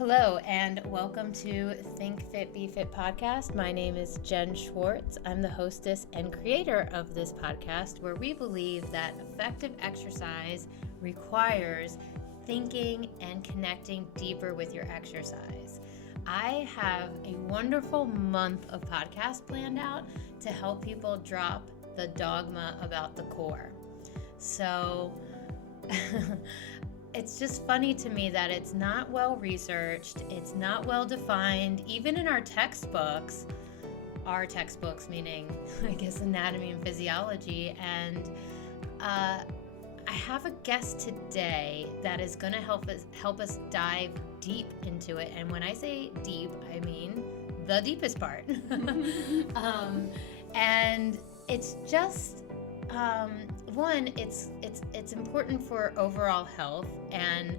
Hello and welcome to Think Fit Be Fit podcast. My name is Jen Schwartz. I'm the hostess and creator of this podcast where we believe that effective exercise requires thinking and connecting deeper with your exercise. I have a wonderful month of podcasts planned out to help people drop the dogma about the core. So it's just funny to me that it's not well researched, it's not well defined, even in our textbooks meaning, I guess, anatomy and physiology. And I have a guest today that is going to help us dive deep into it. And when I say deep, I mean the deepest part. And it's just it's important for overall health, and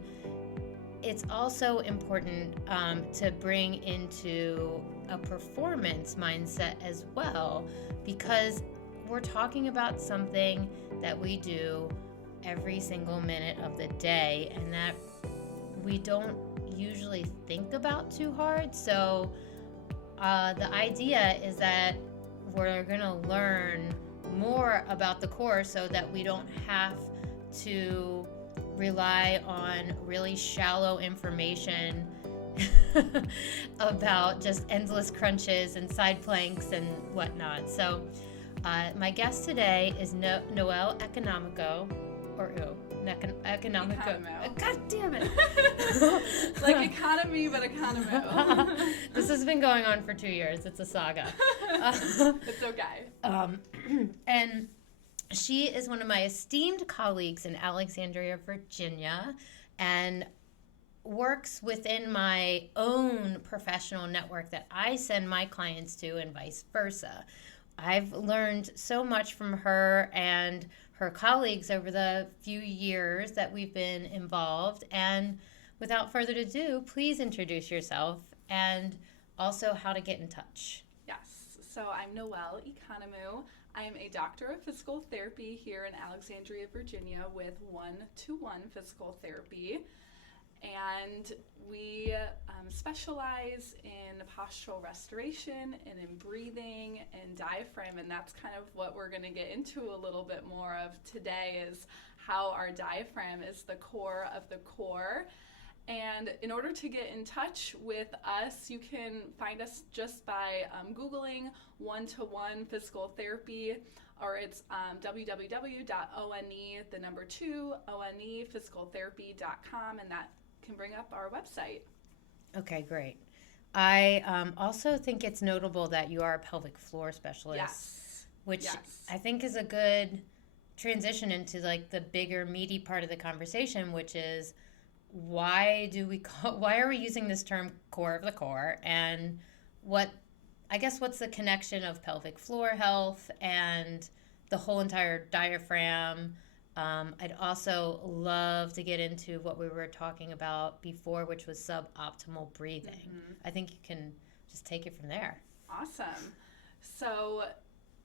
it's also important to bring into a performance mindset as well, because we're talking about something that we do every single minute of the day and that we don't usually think about too hard. So the idea is that we're going to learn more about the core so that we don't have to rely on really shallow information about just endless crunches and side planks and whatnot. So my guest today is Noelle Ekonomou, or Ekonomou. God damn it. Like economy, but Ekonomou. This has been going on for 2 years. It's a saga. It's okay. And she is one of my esteemed colleagues in Alexandria, Virginia, and works within my own professional network that I send my clients to, and vice versa. I've learned so much from her and her colleagues over the few years that we've been involved. And without further ado, please introduce yourself and also how to get in touch. Yes, so I'm Noelle Ekonomou. I am a Doctor of Physical Therapy here in Alexandria, Virginia, with 1-to-1 physical therapy. And we specialize in postural restoration and in breathing and diaphragm, and that's kind of what we're going to get into a little bit more of today, is how our diaphragm is the core of the core. And in order to get in touch with us, you can find us just by Googling 1-to-1 physical therapy, or it's www.onefisicaltherapy.com, and that can bring up our website. Okay, great. I also think it's notable that you are a pelvic floor specialist. Yes. Which I think is a good transition into like the bigger meaty part of the conversation, which is why are we using this term core of the core, and what's the connection of pelvic floor health and the whole entire diaphragm. I'd also love to get into what we were talking about before, which was suboptimal breathing. Mm-hmm. I think you can just take it from there. Awesome. So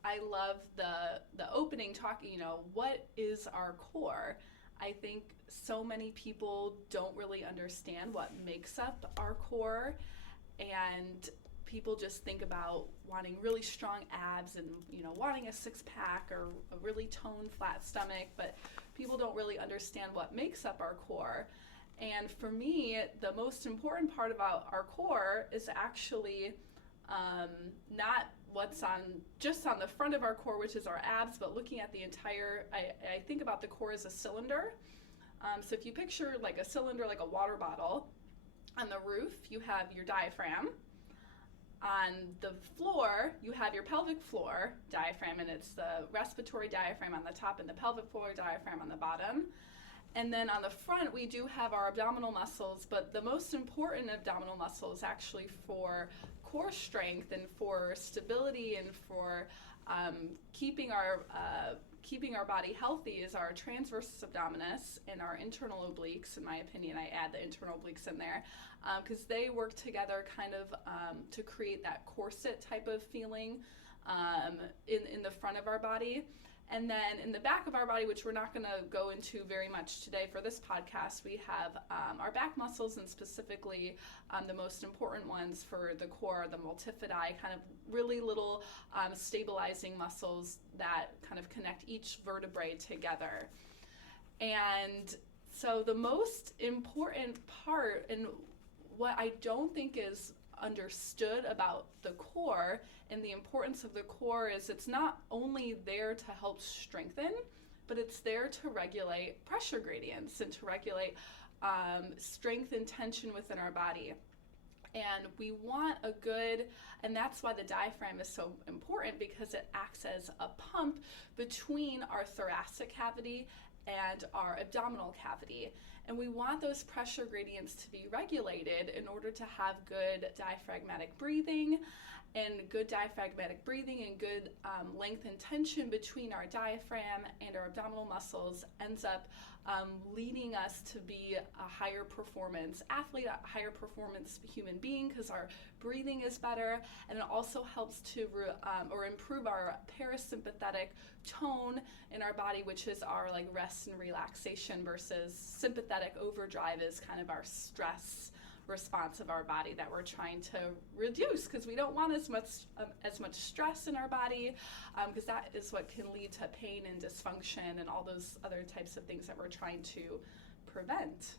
I love the opening talking, what is our core? I think so many people don't really understand what makes up our core, and people just think about wanting really strong abs and, wanting a six-pack or a really toned flat stomach, but people don't really understand what makes up our core. And for me, the most important part about our core is actually not what's just on the front of our core, which is our abs, but looking at the entire, I think about the core as a cylinder. So if you picture like a cylinder, like a water bottle, on the roof, you have your diaphragm. On the floor, you have your pelvic floor diaphragm, and it's the respiratory diaphragm on the top and the pelvic floor diaphragm on the bottom. And then on the front, we do have our abdominal muscles, but the most important abdominal muscle is actually for core strength and for stability and for keeping our body healthy is our transversus abdominis and our internal obliques. In my opinion, I add the internal obliques in there because they work together kind of to create that corset type of feeling in the front of our body. And then in the back of our body, which we're not going to go into very much today for this podcast, we have our back muscles, and specifically the most important ones for the core, the multifidi, kind of really little stabilizing muscles that kind of connect each vertebrae together. And so the most important part, and what I don't think is understood about the core and the importance of the core, is it's not only there to help strengthen, but it's there to regulate pressure gradients and to regulate strength and tension within our body. And we want a good, and that's why the diaphragm is so important, because it acts as a pump between our thoracic cavity and our abdominal cavity. And we want those pressure gradients to be regulated in order to have good diaphragmatic breathing. And good diaphragmatic breathing and good length and tension between our diaphragm and our abdominal muscles ends up leading us to be a higher performance athlete, a higher performance human being, because our breathing is better. And it also helps to improve our parasympathetic tone in our body, which is our like rest and relaxation, versus sympathetic overdrive is kind of our stress response of our body that we're trying to reduce, because we don't want as much stress in our body, because that is what can lead to pain and dysfunction and all those other types of things that we're trying to prevent.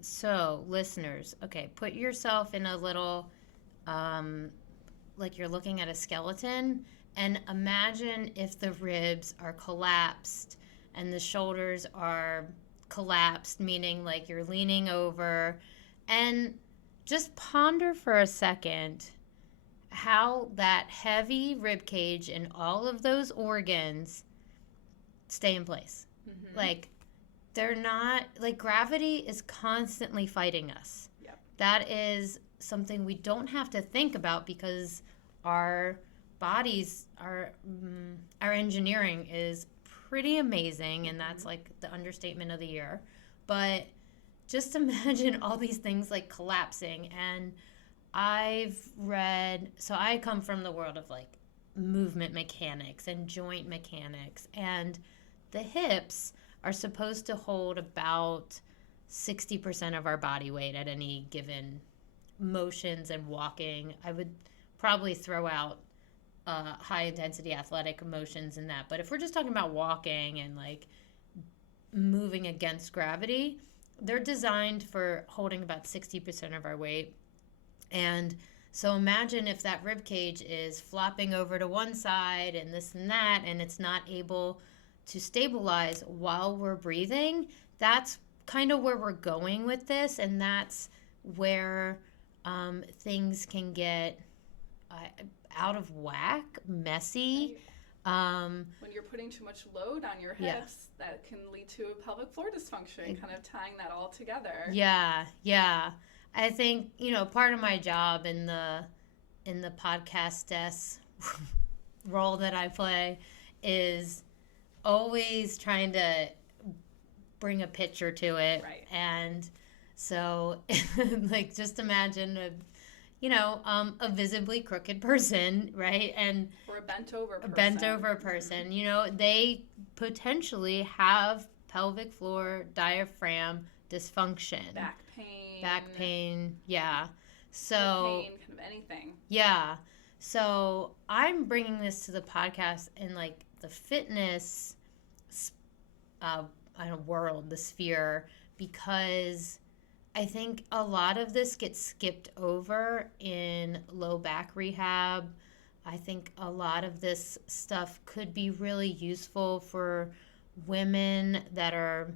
So listeners, okay, put yourself in a little like you're looking at a skeleton, and imagine if the ribs are collapsed and the shoulders are collapsed, meaning like you're leaning over, and just ponder for a second how that heavy rib cage and all of those organs stay in place. Mm-hmm. Like they're not, like gravity is constantly fighting us. Yep. That is something we don't have to think about, because our bodies, our engineering is pretty amazing, and that's like the understatement of the year. But just imagine all these things like collapsing. And I've read, so I come from the world of like movement mechanics and joint mechanics, and the hips are supposed to hold about 60% of our body weight at any given motions and walking. I would probably throw out high intensity athletic motions in that. But if we're just talking about walking and like moving against gravity, they're designed for holding about 60% of our weight. And so imagine if that rib cage is flopping over to one side and this and that, and it's not able to stabilize while we're breathing. That's kind of where we're going with this, and that's where things can get out of whack, messy. When you're putting too much load on your hips, that can lead to a pelvic floor dysfunction, kind of tying that all together. Yeah. I think, part of my job in the podcastess role that I play is always trying to bring a picture to it. Right. And so, like, just imagine a visibly crooked person, right? And or a bent over person. Mm-hmm. They potentially have pelvic floor diaphragm dysfunction. Back pain, yeah. So pain, kind of anything. Yeah. So I'm bringing this to the podcast in like the fitness world, the sphere, because I think a lot of this gets skipped over in low back rehab. I think a lot of this stuff could be really useful for women that are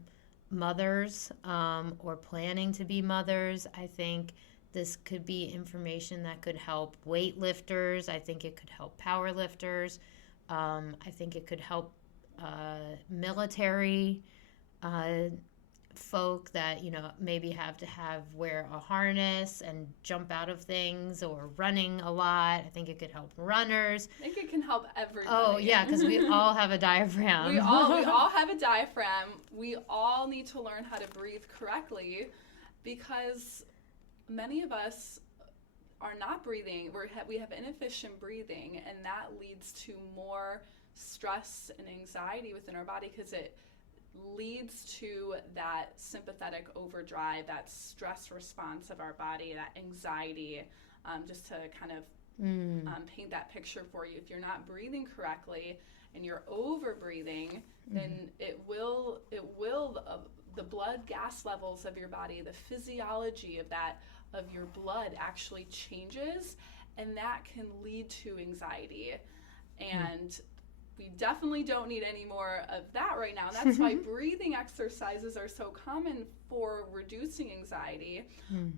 mothers or planning to be mothers. I think this could be information that could help weightlifters. I think it could help power lifters. I think it could help military folk that maybe have to wear a harness and jump out of things, or running a lot. I think it could help runners. I think it can help everybody. Oh yeah, because we all have a diaphragm. we all have a diaphragm. We all need to learn how to breathe correctly, because many of us are not breathing. We have inefficient breathing, and that leads to more stress and anxiety within our body, because it leads to that sympathetic overdrive, that stress response of our body, that anxiety. Just to kind of paint that picture for you, if you're not breathing correctly and you're over breathing, then the blood gas levels of your body, the physiology of your blood actually changes, and that can lead to anxiety. And we definitely don't need any more of that right now. And that's why breathing exercises are so common for reducing anxiety.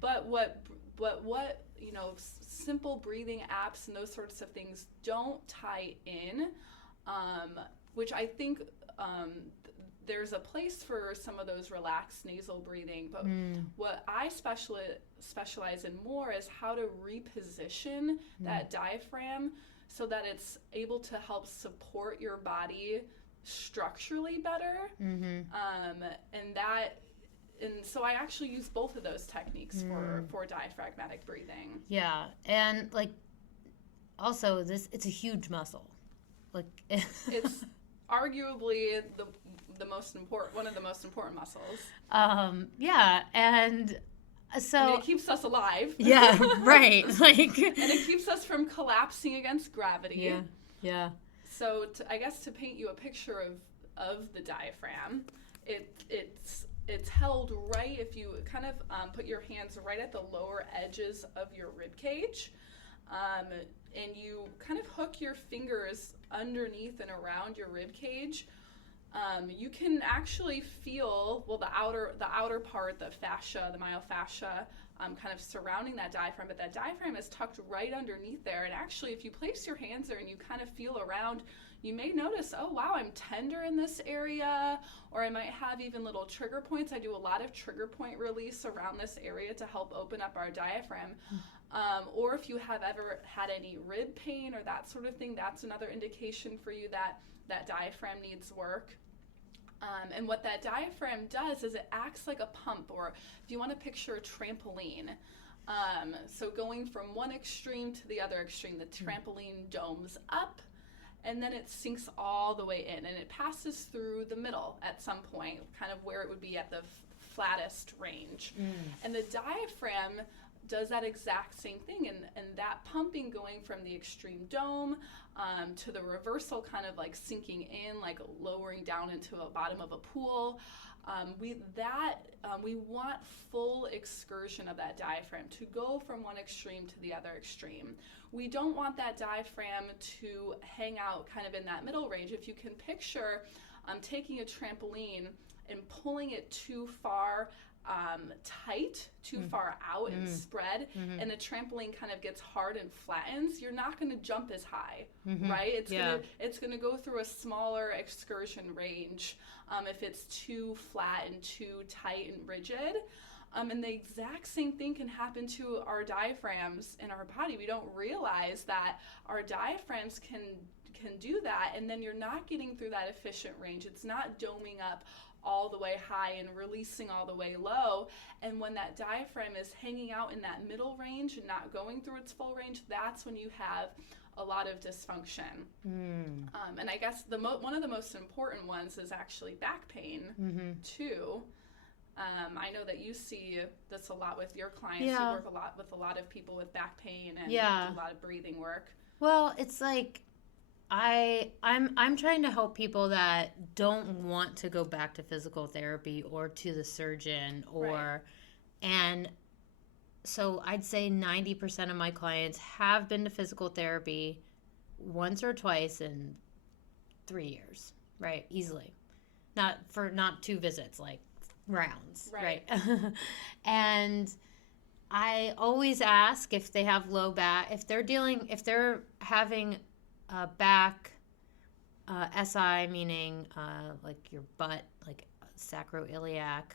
But what simple breathing apps and those sorts of things don't tie in, which I think there's a place for some of those relaxed nasal breathing. But what I specialize in more is how to reposition that diaphragm so that it's able to help support your body structurally better. And so I actually use both of those techniques for diaphragmatic breathing. Yeah, and like also it's a huge muscle. Like it's arguably one of the most important muscles. Yeah, and so it keeps us alive. Yeah, right. Like, and it keeps us from collapsing against gravity. Yeah. So I guess to paint you a picture of the diaphragm, it's held right, if you kind of put your hands right at the lower edges of your rib cage, and you kind of hook your fingers underneath and around your rib cage. You can actually feel, the outer part, the fascia, the myofascia, kind of surrounding that diaphragm, but that diaphragm is tucked right underneath there. And actually, if you place your hands there and you kind of feel around, you may notice, oh wow, I'm tender in this area, or I might have even little trigger points. I do a lot of trigger point release around this area to help open up our diaphragm. Or if you have ever had any rib pain or that sort of thing, that's another indication for you that diaphragm needs work. And what that diaphragm does is it acts like a pump, or if you want to picture a trampoline. So going from one extreme to the other extreme, the trampoline domes up, and then it sinks all the way in, and it passes through the middle at some point, kind of where it would be at the flattest range. And the diaphragm does that exact same thing, and that pumping going from the extreme dome to the reversal, kind of like sinking in, like lowering down into the bottom of a pool. We want full excursion of that diaphragm to go from one extreme to the other extreme. We don't want that diaphragm to hang out kind of in that middle range. If you can picture taking a trampoline and pulling it too far tight, too far out and spread, and the trampoline kind of gets hard and flattens, you're not going to jump as high, right? It's gonna go through a smaller excursion range if it's too flat and too tight and rigid. And the exact same thing can happen to our diaphragms in our body. We don't realize that our diaphragms can do that, and then you're not getting through that efficient range. It's not doming up all the way high and releasing all the way low. And when that diaphragm is hanging out in that middle range and not going through its full range, that's when you have a lot of dysfunction. And I guess one of the most important ones is actually back pain too. I know that you see this a lot with your clients. You work a lot with a lot of people with back pain and do a lot of breathing work. Well, it's like I'm trying to help people that don't want to go back to physical therapy or to the surgeon and so I'd say 90% of my clients have been to physical therapy once or twice in 3 years, right? Easily. Not 2 visits, like rounds, right? And I always ask if they have low back, if they're having back SI, meaning like your butt, like sacroiliac,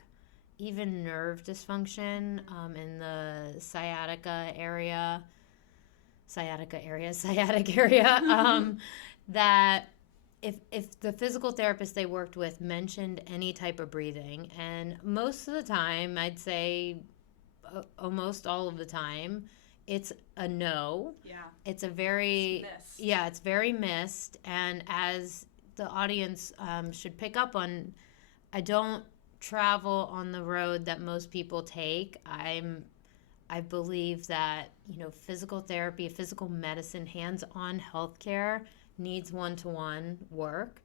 even nerve dysfunction in the sciatic area, that if the physical therapist they worked with mentioned any type of breathing, and most of the time, I'd say almost all of the time, it's a no. Yeah. It's a very, It's missed. yeah, it's very missed. And as the audience should pick up on, I don't travel on the road that most people take. I believe that, physical therapy, physical medicine, hands-on healthcare needs one-to-one work.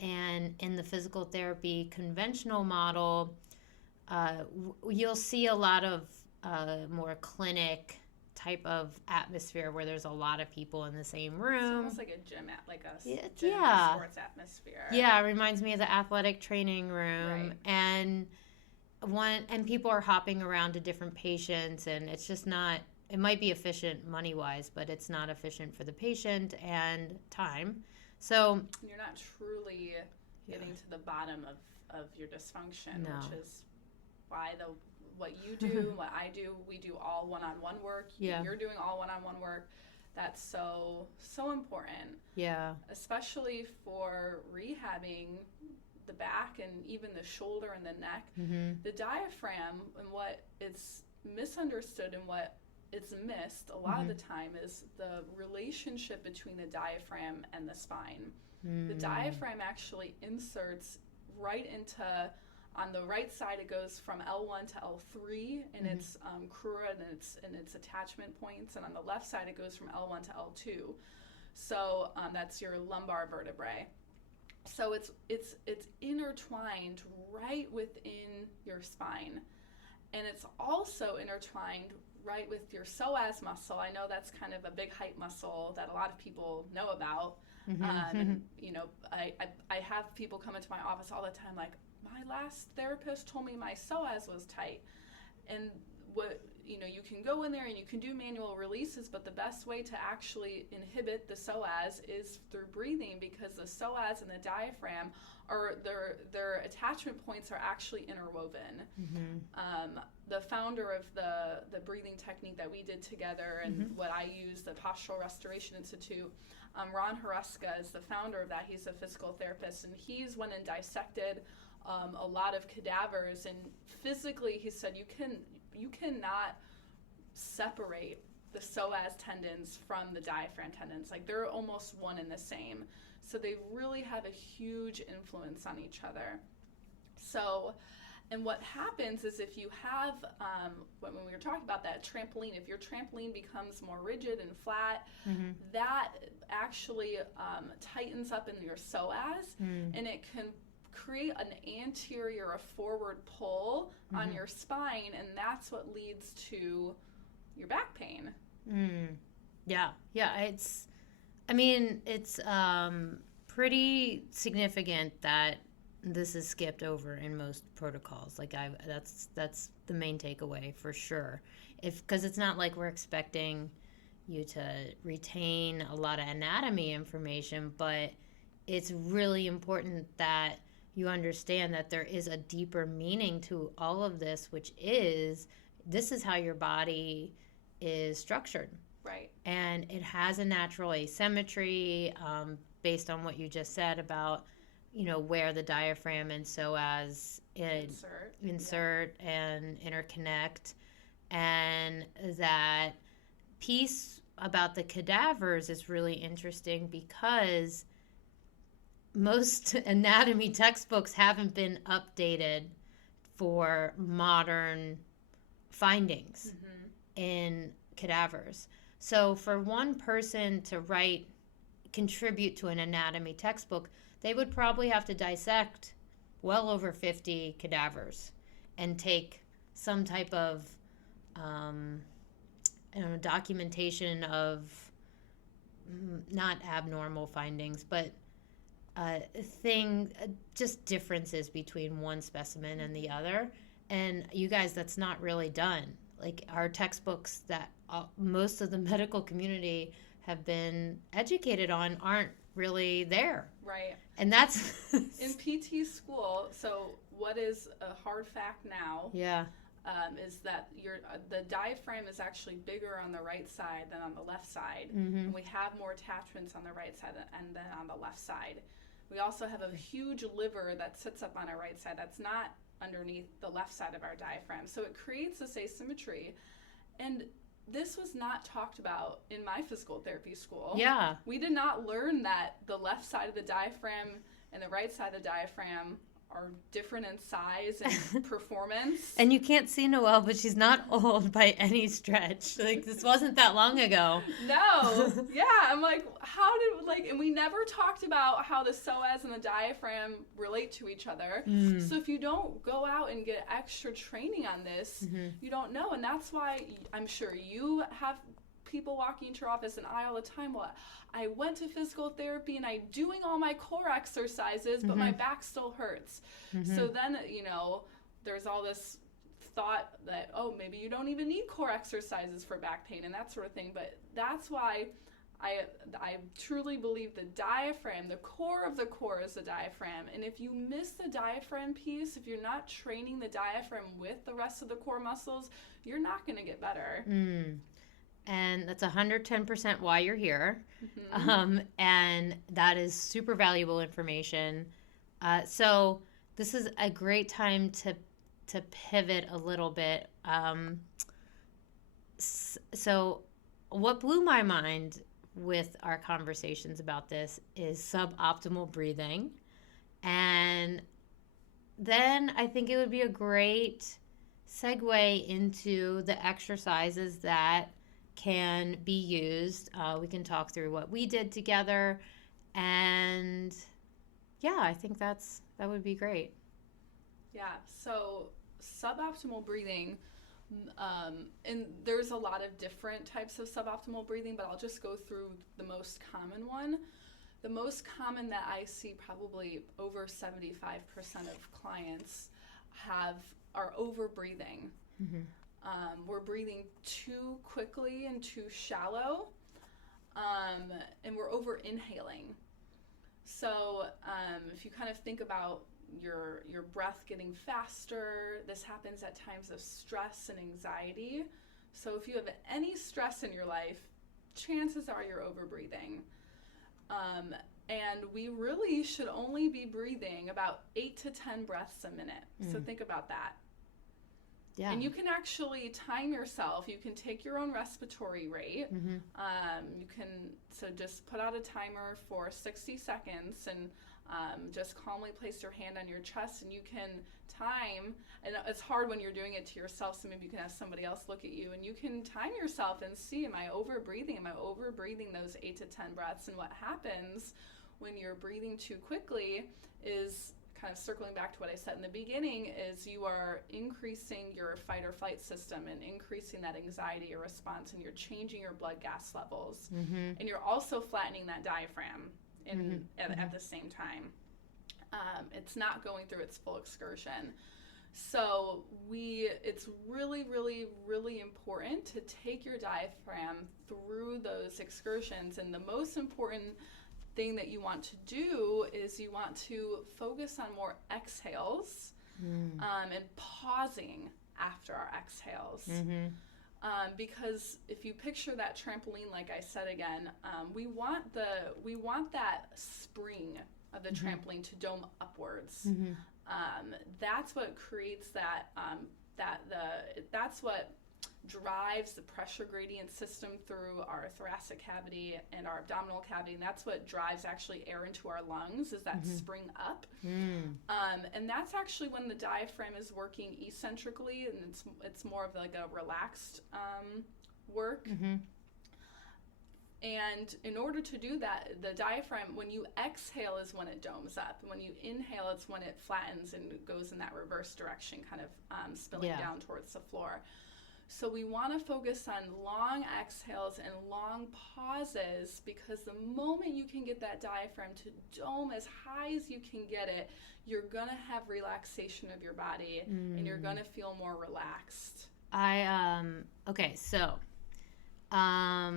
And in the physical therapy conventional model, you'll see a lot of more clinic type of atmosphere where there's a lot of people in the same It's room. almost like a gym Yeah. sports atmosphere. Yeah, it reminds me of the athletic training room. Right. And people are hopping around to different patients, and it's just not, it might be efficient money wise, but it's not efficient for the patient and time. So You're not truly getting to the bottom of your dysfunction, No. which is why what you do, what I do, we do all one-on-one work. Yeah. You're doing all one-on-one work. That's so important, yeah, especially for rehabbing the back and even the shoulder and the neck. mm-hmm. The diaphragm, and what it's misunderstood and what it's missed a lot of the time, is the relationship between the diaphragm and the spine. The diaphragm actually inserts right into, on the right side it goes from L1 to L3 in its crura and its attachment points, and on the left side it goes from L1 to L2. So that's your lumbar vertebrae. So it's intertwined right within your spine, and it's also intertwined right with your psoas muscle. I know that's kind of a big hype muscle that a lot of people know about. And I have people come into my office all the time like, my last therapist told me my psoas was tight, and you can go in there and you can do manual releases, but the best way to actually inhibit the psoas is through breathing, because the psoas and the diaphragm are their attachment points are actually interwoven. The founder of the breathing technique that we did together and what I use, the Postural Restoration Institute, Ron Huruska is the founder of that. He's a physical therapist, and he's went and dissected a lot of cadavers, and physically he said you cannot separate the psoas tendons from the diaphragm tendons. Like, they're almost one and the same. So they really have a huge influence on each other. So, and what happens is if you have, when we were talking about that trampoline, if your trampoline becomes more rigid and flat, that actually tightens up in your psoas, and it can create an anterior or forward pull on your spine, and that's what leads to your back pain. Yeah, it's pretty significant that this is skipped over in most protocols. Like, that's the main takeaway for sure. Because it's not like we're expecting you to retain a lot of anatomy information, but it's really important that you understand that there is a deeper meaning to all of this, which is, this is how your body is structured. Right. And it has a natural asymmetry, based on what you just said about, where the diaphragm and psoas insert and interconnect. And that piece about the cadavers is really interesting, because most anatomy textbooks haven't been updated for modern findings in cadavers. So for one person to contribute to an anatomy textbook, they would probably have to dissect well over 50 cadavers and take some type of documentation of not abnormal findings, but just differences between one specimen and the other. And you guys, that's not really done. Like, our textbooks that most of the medical community have been educated on aren't really there. Right. And that's in PT school. So what is a hard fact now? Yeah. Is that the diaphragm is actually bigger on the right side than on the left side. And we have more attachments on the right side and then on the left side. We also have a huge liver that sits up on our right side that's not underneath the left side of our diaphragm. So it creates this asymmetry. And this was not talked about in my physical therapy school. Yeah. We did not learn that the left side of the diaphragm and the right side of the diaphragm are different in size and performance. And you can't see Noelle, but she's not old by any stretch. Like, this wasn't that long ago. No. Yeah. I'm like, and we never talked about how the psoas and the diaphragm relate to each other. So if you don't go out and get extra training on this, you don't know. And that's why I'm sure you have people walking into your office, and I all the time, well, I went to physical therapy and I'm doing all my core exercises, but my back still hurts. So then, there's all this thought that, oh, maybe you don't even need core exercises for back pain and that sort of thing. But that's why I truly believe the diaphragm, the core of the core is the diaphragm. And if you miss the diaphragm piece, if you're not training the diaphragm with the rest of the core muscles, you're not going to get better. And that's 110% why you're here. And that is super valuable information. So this is a great time to pivot a little bit. So what blew my mind with our conversations about this is suboptimal breathing. And then I think it would be a great segue into the exercises that can be used. We can talk through what we did together, and yeah, I think that would be great. Yeah, so suboptimal breathing, and there's a lot of different types of suboptimal breathing, but I'll just go through the most common one. The most common that I see, probably over 75% of clients are over breathing. We're breathing too quickly and too shallow, and we're over inhaling. So if you kind of think about your breath getting faster, this happens at times of stress and anxiety. So if you have any stress in your life, chances are you're over breathing. And we really should only be breathing about 8 to 10 breaths a minute. So think about that. Yeah. And you can actually time yourself. You can take your own respiratory rate. So just put out a timer for 60 seconds and just calmly place your hand on your chest, and you can time. And it's hard when you're doing it to yourself, so maybe you can have somebody else look at you, and you can time yourself and see, am I over breathing? Am I over breathing those 8 to 10 breaths? And what happens when you're breathing too quickly is, kind of circling back to what I said in the beginning, is you are increasing your fight or flight system and increasing that anxiety response, and you're changing your blood gas levels. And you're also flattening that diaphragm at the same time. It's not going through its full excursion. So it's really, really, really important to take your diaphragm through those excursions. And the most important thing that you want to do is you want to focus on more exhales and pausing after our exhales. Because if you picture that trampoline, like I said again, we want that spring of the trampoline to dome upwards. That's what creates that's what drives the pressure gradient system through our thoracic cavity and our abdominal cavity, and that's what drives actually air into our lungs, is that spring up. And that's actually when the diaphragm is working eccentrically, and it's more of like a relaxed work. And in order to do that, the diaphragm, when you exhale is when it domes up. When you inhale, it's when it flattens and goes in that reverse direction, kind of spilling down towards the floor. So we want to focus on long exhales and long pauses, because the moment you can get that diaphragm to dome as high as you can get it, you're going to have relaxation of your body and you're going to feel more relaxed. Okay, so I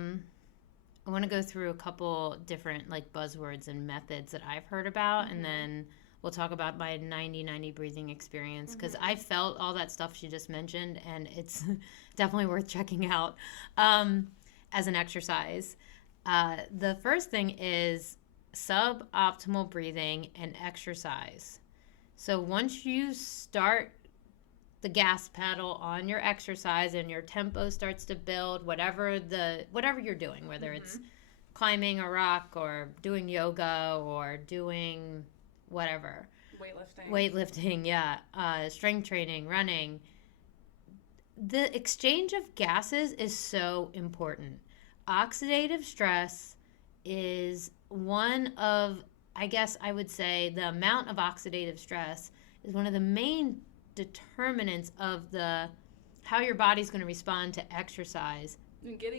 want to go through a couple different like buzzwords and methods that I've heard about, and then we'll talk about my 90-90 breathing experience, because I felt all that stuff she just mentioned, and it's definitely worth checking out as an exercise. The first thing is suboptimal breathing and exercise. So once you start the gas pedal on your exercise and your tempo starts to build, whatever you're doing, whether it's climbing a rock or doing yoga or doing whatever. Weightlifting, yeah. Strength training, running. The exchange of gases is so important. Oxidative stress is one of, I guess I would say, the amount of oxidative stress is one of the main determinants of how your body's going to respond to exercise.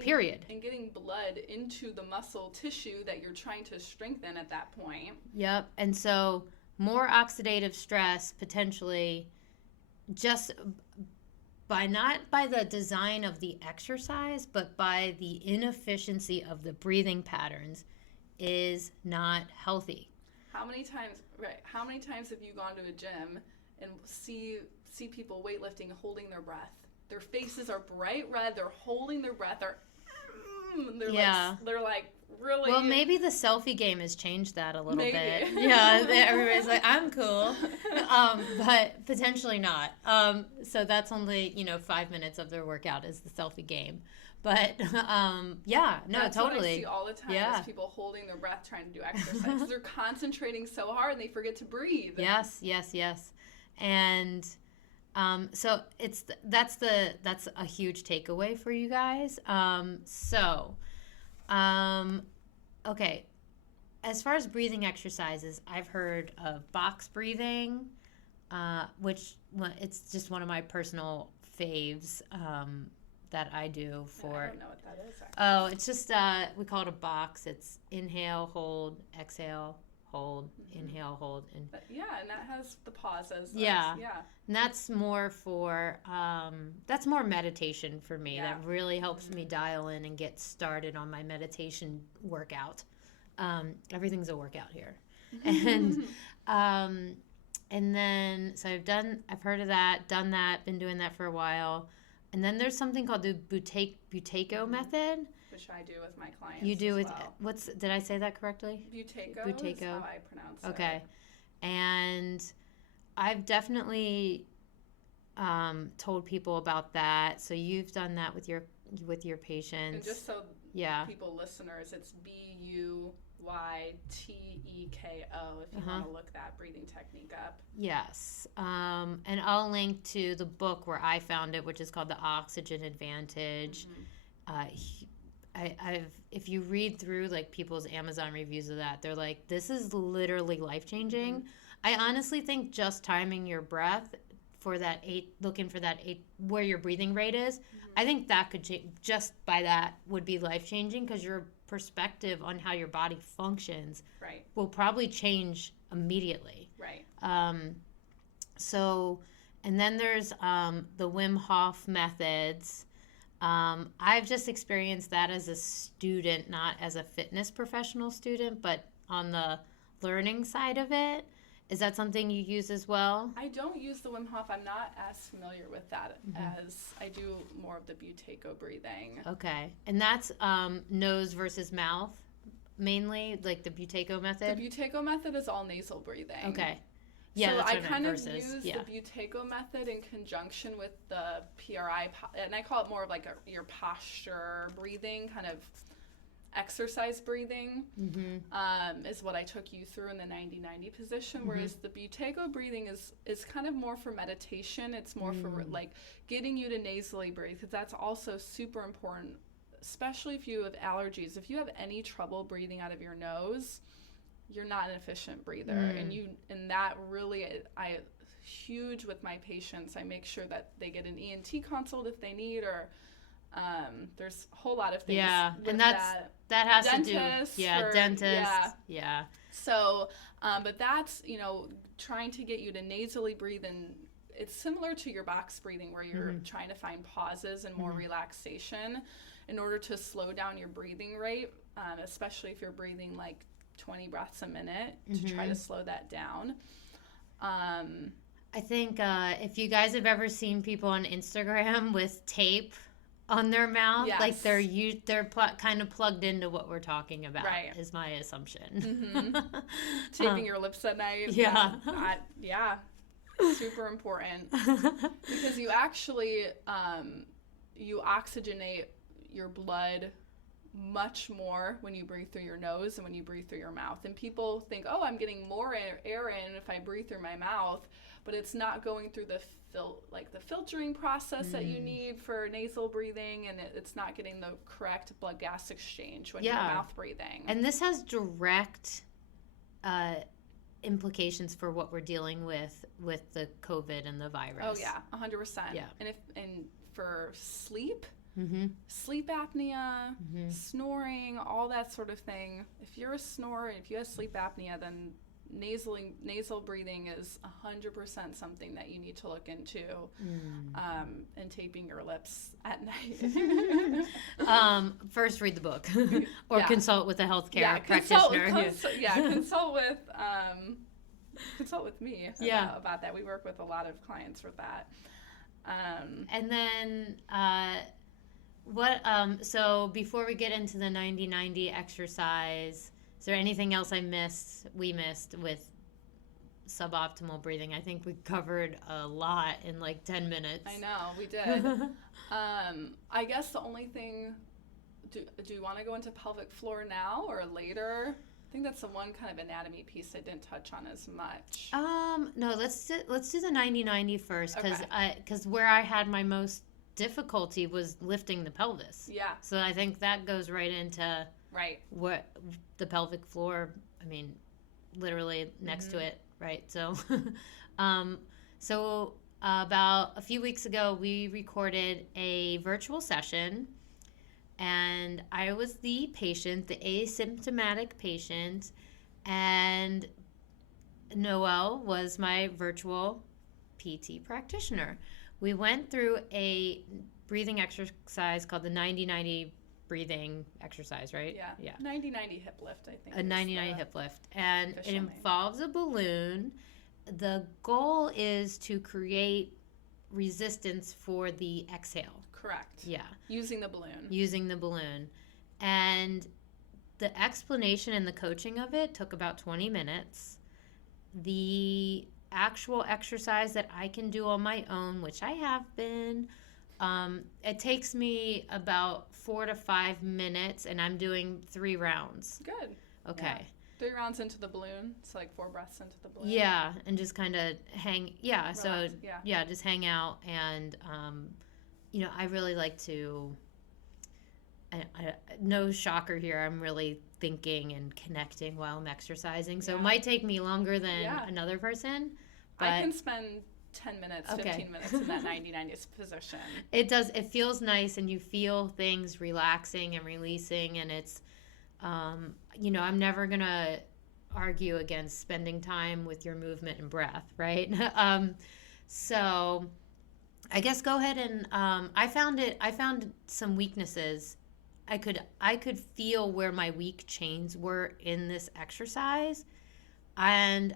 Period. And getting blood into the muscle tissue that you're trying to strengthen at that point. Yep. And so more oxidative stress potentially just not by the design of the exercise, but by the inefficiency of the breathing patterns is not healthy. How many times have you gone to a gym and see people weightlifting holding their breath? Their faces are bright red, they're holding their breath, they're like really. Well, maybe the selfie game has changed that a little bit. Yeah, everybody's like, I'm cool, but potentially not. So that's only 5 minutes of their workout is the selfie game. But that's totally. What I see all the time is people holding their breath trying to do exercise. They're concentrating so hard and they forget to breathe. Yes, and so that's a huge takeaway for you guys. Okay, as far as breathing exercises, I've heard of box breathing, which it's just one of my personal faves that I do for. I don't know what that is, actually. Oh, it's just we call it a box. It's inhale, hold, exhale, hold, inhale, hold, and and that has the pauses. Yeah. And that's more for that's more meditation for me. That really helps me dial in and get started on my meditation workout. Everything's a workout here. And then so I've heard of that, done that, been doing that for a while. And then there's something called the Buteyko method, which I do with my clients. You do with well. Did I say that correctly? Buteyko is how I pronounce it. Okay. And I've definitely told people about that. So you've done that with your patients. And just so people, listeners, it's Buyteko if you want to look that breathing technique up. Yes. And I'll link to the book where I found it, which is called The Oxygen Advantage. If you read through like people's Amazon reviews of that, they're like, this is literally life-changing. I honestly think just timing your breath for that 8, looking for that 8, where your breathing rate is, I think that could just by that would be life-changing, because your perspective on how your body functions will probably change immediately. Right. So, and then there's the Wim Hof methods. I've just experienced that as a student, not as a fitness professional student, but on the learning side of it. Is that something you use as well? I don't use the Wim Hof. I'm not as familiar with that as I do more of the Buteyko breathing. Okay. And that's nose versus mouth, mainly, like the Buteyko method? The Buteyko method is all nasal breathing. Okay. Yeah, so that's I what kind of versus, use the Buteyko method in conjunction with the PRI, and I call it more of like your posture breathing, kind of exercise breathing, is what I took you through in the 90-90 position, whereas the Buteyko breathing is kind of more for meditation. It's more for like getting you to nasally breathe, because that's also super important, especially if you have allergies. If you have any trouble breathing out of your nose, you're not an efficient breather. And that really, I huge with my patients. I make sure that they get an ENT consult if they need, or there's a whole lot of things. Yeah, and that has dentist to do. Yeah, dentist. Yeah. So, but that's, trying to get you to nasally breathe, and it's similar to your box breathing, where you're trying to find pauses and more relaxation in order to slow down your breathing rate, especially if you're breathing like 20 breaths a minute, to try to slow that down. I think if you guys have ever seen people on Instagram with tape on their mouth, like they're kind of plugged into what we're talking about, is my assumption. Taping your lips at night. Yeah. Super important. Because you actually, you oxygenate your blood much more when you breathe through your nose than when you breathe through your mouth. And people think, oh, I'm getting more air in if I breathe through my mouth, but it's not going through the filtering process that you need for nasal breathing, and it's not getting the correct blood gas exchange when you're mouth breathing. And this has direct implications for what we're dealing with the COVID and the virus. Oh yeah, 100%. Yeah. And for sleep, sleep apnea, snoring, all that sort of thing. If you're a snorer, if you have sleep apnea, then nasal breathing is 100% something that you need to look into, and taping your lips at night. First read the book or consult with a healthcare practitioner. Consult with me about that. We work with a lot of clients with that. And then so before we get into the 90-90 exercise, is there anything else we missed with suboptimal breathing? I think we covered a lot in like 10 minutes. I know, we did. I guess the only thing, do you want to go into pelvic floor now or later? I think that's the one kind of anatomy piece I didn't touch on as much. No, let's do the 90-90 first, because where I had my most difficulty was lifting the pelvis. Yeah. So I think that goes right into what the pelvic floor, I mean, literally next to it, right? So, about a few weeks ago, we recorded a virtual session, and I was the patient, the asymptomatic patient, and Noelle was my virtual PT practitioner. We went through a breathing exercise called the 90-90 breathing exercise, right? Yeah. 90-90 hip lift, I think. A 90-90 hip lift. And it involves a balloon. The goal is to create resistance for the exhale. Correct. Yeah. Using the balloon. And the explanation and the coaching of it took about 20 minutes. The actual exercise that I can do on my own, which I have been, it takes me about 4 to 5 minutes, and I'm doing 3 rounds. Good. Okay. Yeah. 3 rounds into the balloon. It's like 4 breaths into the balloon. Yeah, and just kind of hang. Yeah, relax, so yeah, just hang out, and I really like to. No shocker here. I'm really thinking and connecting while I'm exercising, so it might take me longer than another person. But I can spend 10 minutes, 15 minutes in that 90-90 position. It does. It feels nice, and you feel things relaxing and releasing, and it's, I'm never going to argue against spending time with your movement and breath, right? So I guess go ahead and, I found some weaknesses. I could feel where my weak chains were in this exercise, and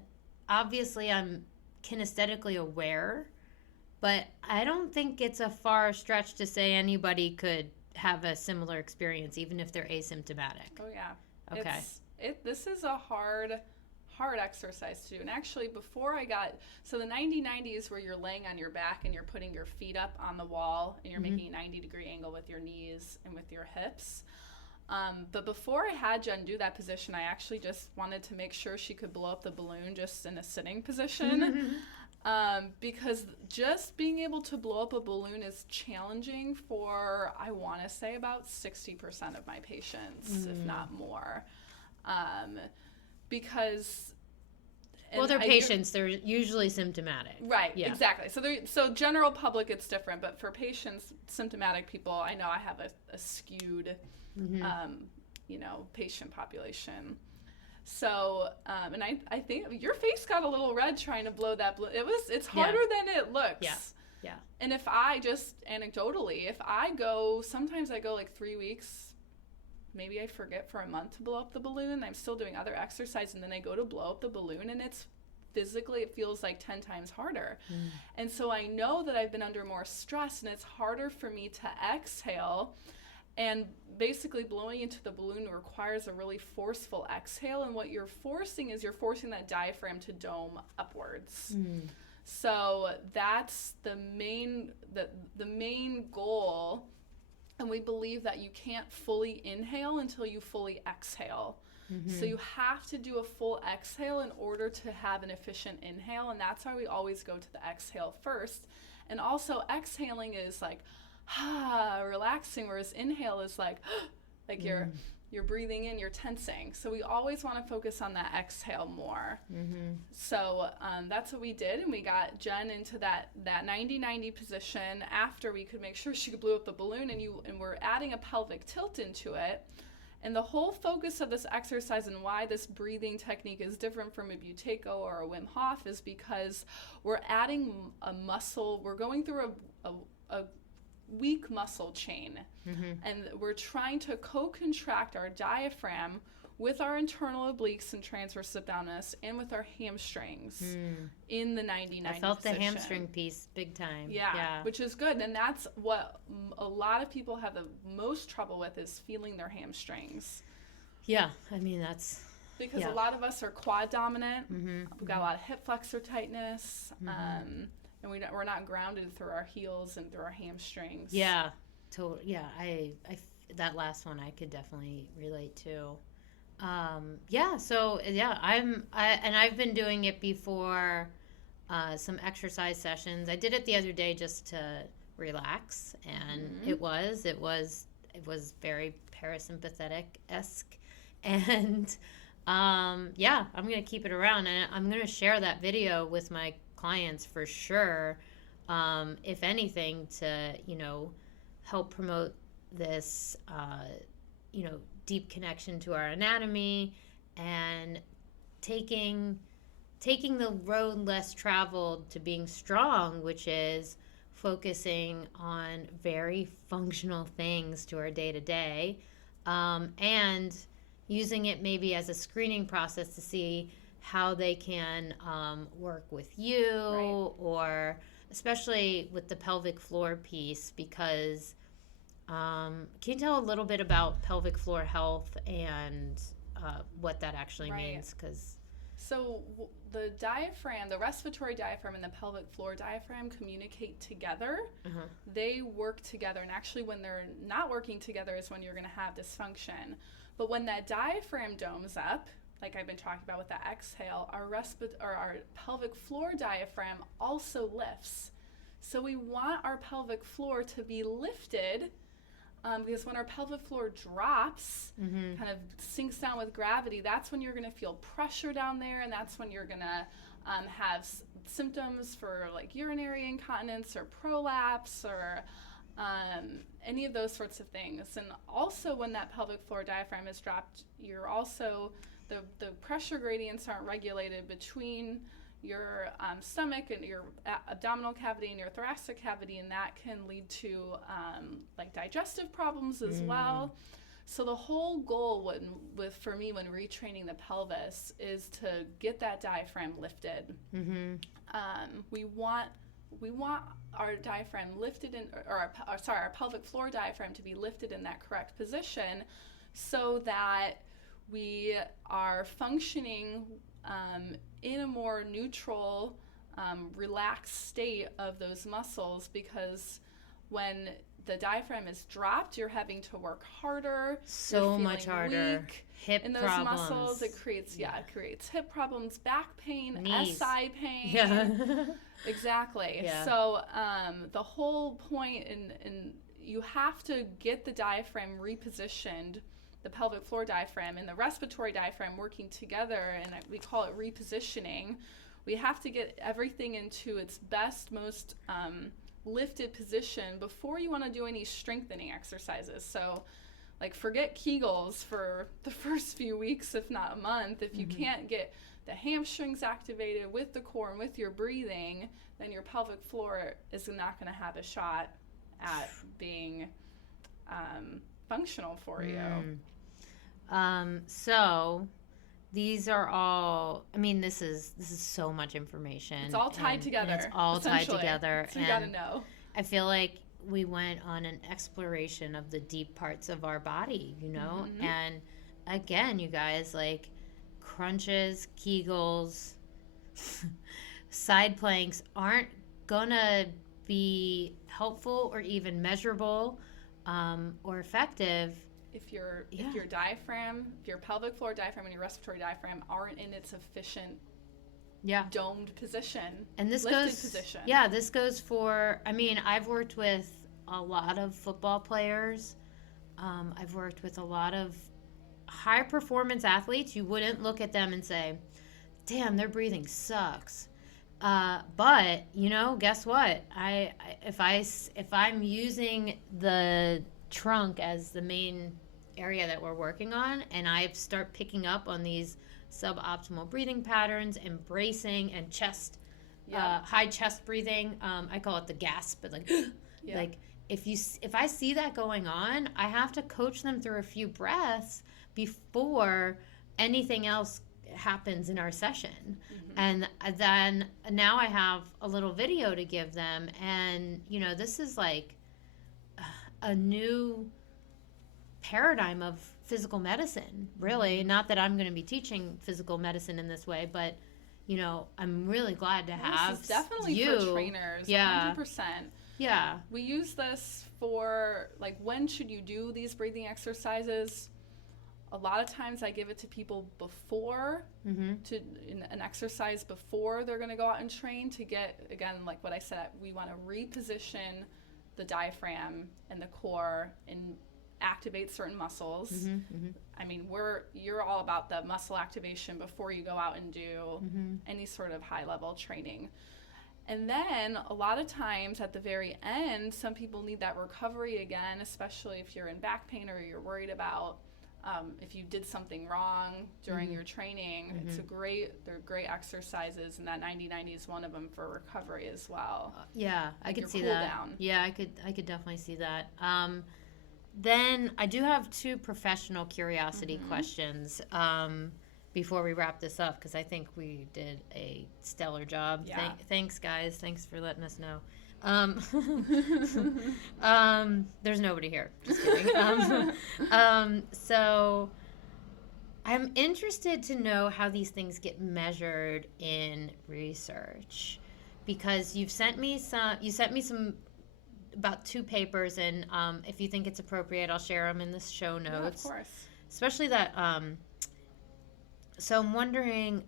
obviously I'm kinesthetically aware, but I don't think it's a far stretch to say anybody could have a similar experience, even if they're asymptomatic. Oh yeah. Okay. This is a hard exercise to do. And actually, before so the 90-90 is where you're laying on your back and you're putting your feet up on the wall and you're making a 90-degree angle with your knees and with your hips. But before I had Jen do that position, I actually just wanted to make sure she could blow up the balloon just in a sitting position. Because just being able to blow up a balloon is challenging for, I want to say, about 60% of my patients, if not more. Because... Well, they're patients. They're usually symptomatic. Right, exactly. So general public, it's different. But for patients, symptomatic people, I know I have a skewed... patient population. So, and I think your face got a little red trying to blow that balloon. It's harder than it looks. Yeah. And if I just anecdotally, sometimes I go like 3 weeks, maybe I forget for a month to blow up the balloon. I'm still doing other exercise, and then I go to blow up the balloon, and it feels like 10 times harder. And so I know that I've been under more stress, and it's harder for me to exhale. And basically blowing into the balloon requires a really forceful exhale. And what you're forcing that diaphragm to dome upwards. So that's the main goal. And we believe that you can't fully inhale until you fully exhale. So you have to do a full exhale in order to have an efficient inhale, and that's why we always go to the exhale first. And also exhaling is like relaxing, whereas inhale is like you're breathing in, you're tensing. So we always want to focus on that exhale more. So that's what we did, and we got Jen into that 90-90 position after we could make sure she could blow up the balloon, and we're adding a pelvic tilt into it. And the whole focus of this exercise and why this breathing technique is different from a Buteyko or a Wim Hof is because we're adding a muscle, we're going through a weak muscle chain. And we're trying to co-contract our diaphragm with our internal obliques and transverse abdominis and with our hamstrings in the 90-90 I felt position. the hamstring piece big time. Yeah, which is good. And that's what a lot of people have the most trouble with, is feeling their hamstrings. Yeah, I mean, that's... Because a lot of us are quad dominant. We've got a lot of hip flexor tightness. And we're not grounded through our heels and through our hamstrings. Yeah, totally. Yeah, I that last one I could definitely relate to. I've been doing it before some exercise sessions. I did it the other day just to relax, and it was very parasympathetic-esque, and I'm gonna keep it around, and I'm gonna share that video with my clients for sure, if anything, to help promote this deep connection to our anatomy, and taking the road less traveled to being strong, which is focusing on very functional things to our day-to-day, and using it maybe as a screening process to see how they can work with you, or especially with the pelvic floor piece, because can you tell a little bit about pelvic floor health and what that actually means? So the diaphragm, the respiratory diaphragm and the pelvic floor diaphragm communicate together. They work together, and actually when they're not working together is when you're going to have dysfunction. But when that diaphragm domes up, like I've been talking about with that exhale, our pelvic floor diaphragm also lifts. So we want our pelvic floor to be lifted, because when our pelvic floor drops, kind of sinks down with gravity, that's when you're going to feel pressure down there, and that's when you're going to have symptoms for like urinary incontinence or prolapse or any of those sorts of things. And also when that pelvic floor diaphragm is dropped, you're also, the pressure gradients aren't regulated between your stomach and your abdominal cavity and your thoracic cavity, and that can lead to like digestive problems as well. So the whole goal for me when retraining the pelvis is to get that diaphragm lifted. We want our diaphragm lifted our pelvic floor diaphragm to be lifted in that correct position, so that we are functioning in a more neutral, relaxed state of those muscles, because when the diaphragm is dropped, you're having to work harder. So much harder. Hip in those problems. Muscles. It creates hip problems, back pain, knees. SI pain. Yeah. Exactly. Yeah. So the whole point in you have to get the diaphragm repositioned, the pelvic floor diaphragm and the respiratory diaphragm working together, and we call it repositioning. We have to get everything into its best, most lifted position before you want to do any strengthening exercises. So like forget Kegels for the first few weeks, if not a month. If you can't get the hamstrings activated with the core and with your breathing, then your pelvic floor is not going to have a shot at being functional for you. So these are all, I mean, this is so much information. It's all tied together. It's all tied together. So you got to know. I feel like we went on an exploration of the deep parts of our body, and again, you guys, like crunches, Kegels, side planks aren't gonna be helpful or even measurable or effective if your diaphragm, if your pelvic floor diaphragm and your respiratory diaphragm aren't in its efficient domed position, and this lifted goes position. This goes for, I mean, I've worked with a lot of football players. I've worked with a lot of high performance athletes. You wouldn't look at them and say, damn, their breathing sucks. But guess what? If I'm using the trunk as the main area that we're working on, and I start picking up on these suboptimal breathing patterns and bracing and chest, high chest breathing, I call it the gasp, but like if I see that going on, I have to coach them through a few breaths before anything else happens in our session. And then now I have a little video to give them, and this is like a new paradigm of physical medicine, really. Not that I'm going to be teaching physical medicine in this way, but I'm really glad to have this is definitely you. For trainers. 100%. Yeah. We use this for, like, when should you do these breathing exercises? A lot of times I give it to people before, in an exercise before they're going to go out and train, to get, again, like what I said, we want to reposition the diaphragm and the core and activate certain muscles. I mean, you're all about the muscle activation before you go out and do any sort of high level training. And then a lot of times at the very end, some people need that recovery again, especially if you're in back pain or you're worried about if you did something wrong during your training. They're great exercises, and that 90-90 is one of them for recovery as well. I could see that. Down. I could definitely see that. Then I do have two professional curiosity questions before we wrap this up, because I think we did a stellar job. Thanks, guys. Thanks for letting us know. There's nobody here. Just kidding. So I'm interested to know how these things get measured in research, because you sent me some about 2 papers, and if you think it's appropriate, I'll share them in the show notes. Yeah, of course. Especially that. So I'm wondering,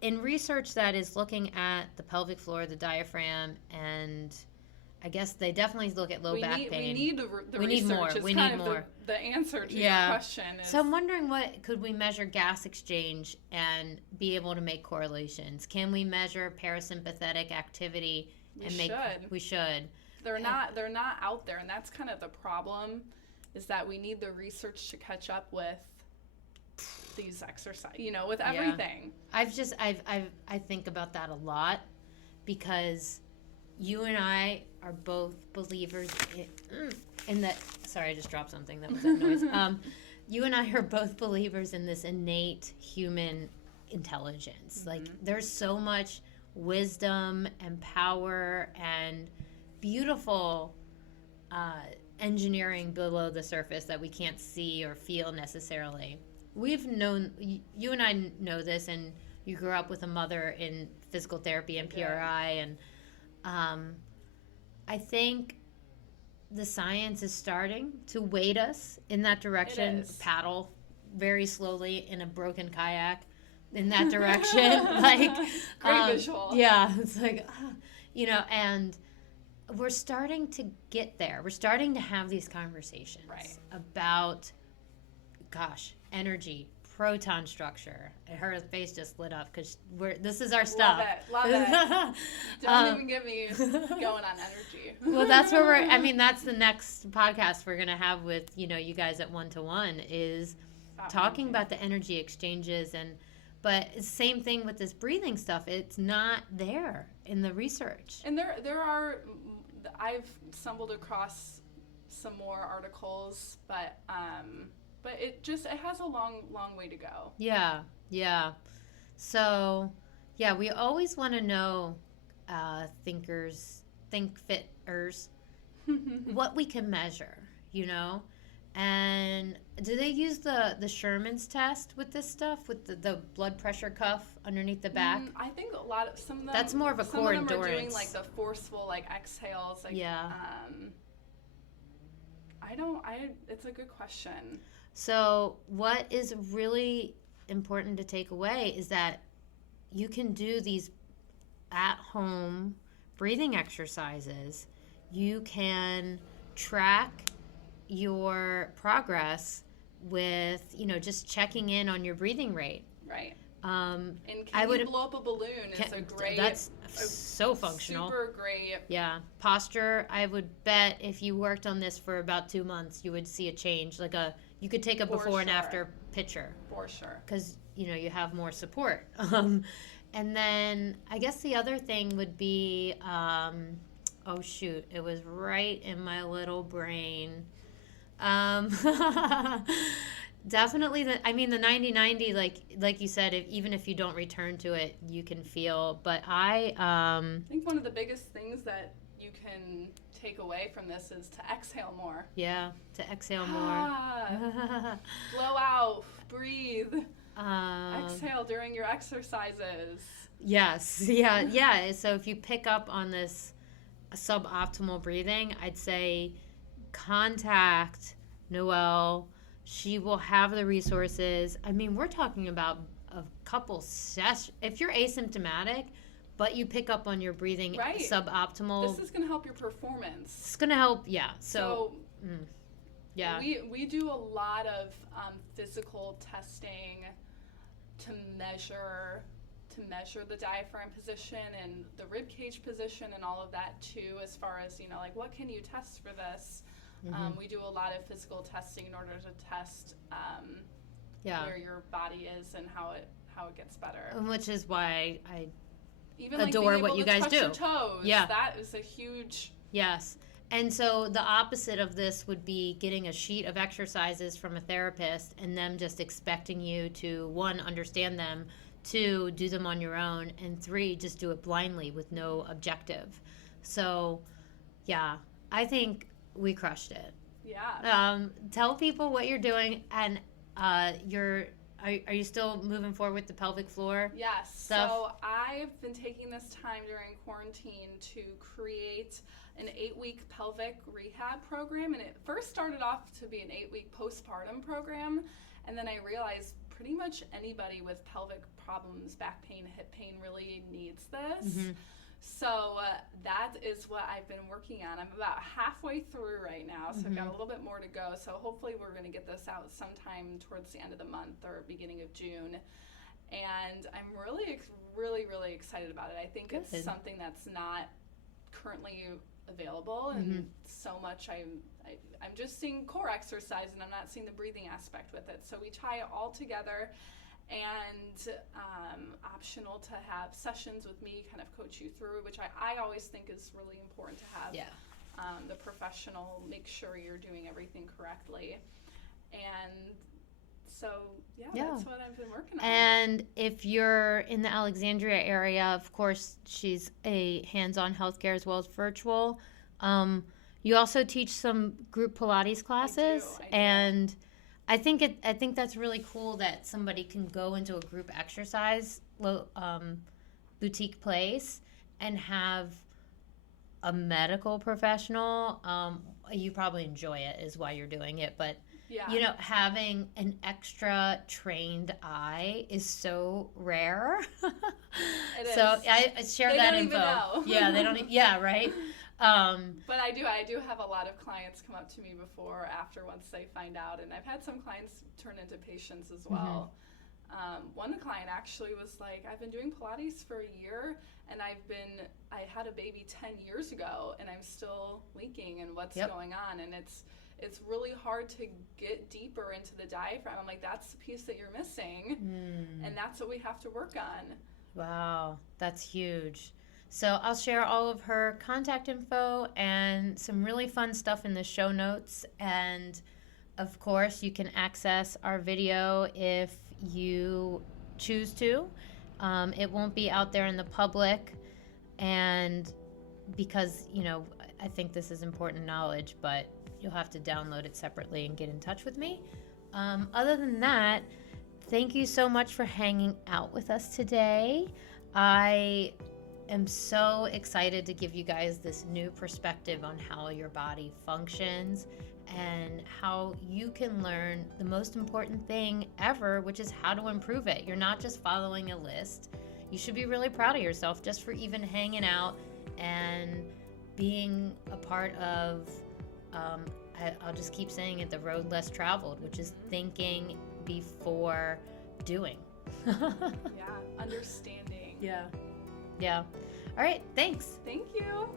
in research that is looking at the pelvic floor, the diaphragm, and I guess they definitely look at low back pain. We need the research. Need more. We need more. The answer to your question is... So I'm wondering, could we measure gas exchange and be able to make correlations? Can we measure parasympathetic activity? We should. They're not out there, and that's kind of the problem, is that we need the research to catch up with these exercises, with everything. I think about that a lot, because you and I are both believers in that. Sorry, I just dropped something. That was that noise. You and I are both believers in this innate human intelligence. Like, there's so much wisdom and power and beautiful engineering below the surface that we can't see or feel necessarily. We've known, you and I know this, and you grew up with a mother in physical therapy and PRI, and I think the science is starting to weight us in that direction. Paddle very slowly in a broken kayak in that direction. Great visual. Yeah, it's like, and we're starting to get there. We're starting to have these conversations about, energy, proton structure. Her face just lit up because this is our stuff. Love it. Don't even get me going on energy. Well, that's where that's the next podcast we're going to have with, you guys at 1-to-1 is talking about the energy exchanges. But it's the same thing with this breathing stuff. It's not there in the research. And there are, I've stumbled across some more articles, but it has a long way to go. Yeah. So, we always want to know, think fitters, what we can measure, And do they use the Sherman's test with this stuff, with the blood pressure cuff underneath the back? I think some of them. That's more of a core endurance. Some of them are doing like the forceful like exhales. Like, yeah. It's a good question. So what is really important to take away is that you can do these at-home breathing exercises. You can track your progress with, just checking in on your breathing rate. Right. And can you blow up a balloon is a great... That's so functional. Super great. Yeah. Posture, I would bet if you worked on this for about 2 months, you would see a change. You could take a before and after picture. For sure. Because, you have more support. And then I guess the other thing would be, oh shoot, it was right in my little brain. Definitely the 90-90, like you said, even if you don't return to it, you can feel. But I think one of the biggest things that you can take away from this is to exhale more. Yeah, to exhale more. Blow out, breathe. Exhale during your exercises. Yes, yeah. So if you pick up on this suboptimal breathing, I'd say contact Noelle. She will have the resources. We're talking about a couple sessions. If you're asymptomatic, but you pick up on your breathing suboptimal. This is going to help your performance. It's going to help, yeah. Yeah. We do a lot of physical testing to measure the diaphragm position and the rib cage position and all of that too, as far as, what can you test for this? Mm-hmm. We do a lot of physical testing in order to test where your body is and how it gets better. Which is why I even adore what you guys do. Your toes, yeah, that is a huge. Yes. And so the opposite of this would be getting a sheet of exercises from a therapist and them just expecting you to, 1, understand them, 2, do them on your own, and 3, just do it blindly with no objective. So, yeah, I think we crushed it. Yeah. Tell people what you're doing, and are you still moving forward with the pelvic floor? Yes. Stuff? So I've been taking this time during quarantine to create an 8-week pelvic rehab program, and it first started off to be an 8-week postpartum program, and then I realized pretty much anybody with pelvic problems, back pain, hip pain really needs this. Mm-hmm. So that is what I've been working on. I'm about halfway through right now, so I've got a little bit more to go. So hopefully we're going to get this out sometime towards the end of the month or beginning of June. And I'm really, really, really excited about it. I think it's something that's not currently available, and so much I'm just seeing core exercise, and I'm not seeing the breathing aspect with it. So we tie it all together. And optional to have sessions with me, kind of coach you through, which I always think is really important to have. Yeah. The professional make sure you're doing everything correctly. And so, that's what I've been working on. And if you're in the Alexandria area, of course, she's a hands-on healthcare as well as virtual. You also teach some group Pilates classes. I do. And I think that's really cool that somebody can go into a group exercise boutique place and have a medical professional. You probably enjoy it, is why you're doing it, but having an extra trained eye is so rare. It is. So I share that info. They don't even know. Yeah, they don't. Yeah, right. But I do have a lot of clients come up to me before or after once they find out, and I've had some clients turn into patients as well. One client actually was like, I've been doing Pilates for a year, and I had a baby 10 years ago, and I'm still leaking, and what's going on? And it's really hard to get deeper into the diaphragm. I'm like, that's the piece that you're missing, and that's what we have to work on. Wow, that's huge. So I'll share all of her contact info and some really fun stuff in the show notes. And of course, you can access our video if you choose to. It won't be out there in the public. And because, I think this is important knowledge, but you'll have to download it separately and get in touch with me. Other than that, thank you so much for hanging out with us today. I am so excited to give you guys this new perspective on how your body functions and how you can learn the most important thing ever, which is how to improve it. You're not just following a list. You should be really proud of yourself just for even hanging out and being a part of, I'll just keep saying it, the road less traveled, which is thinking before doing. Yeah, understanding. Yeah. All right, thanks. Thank you.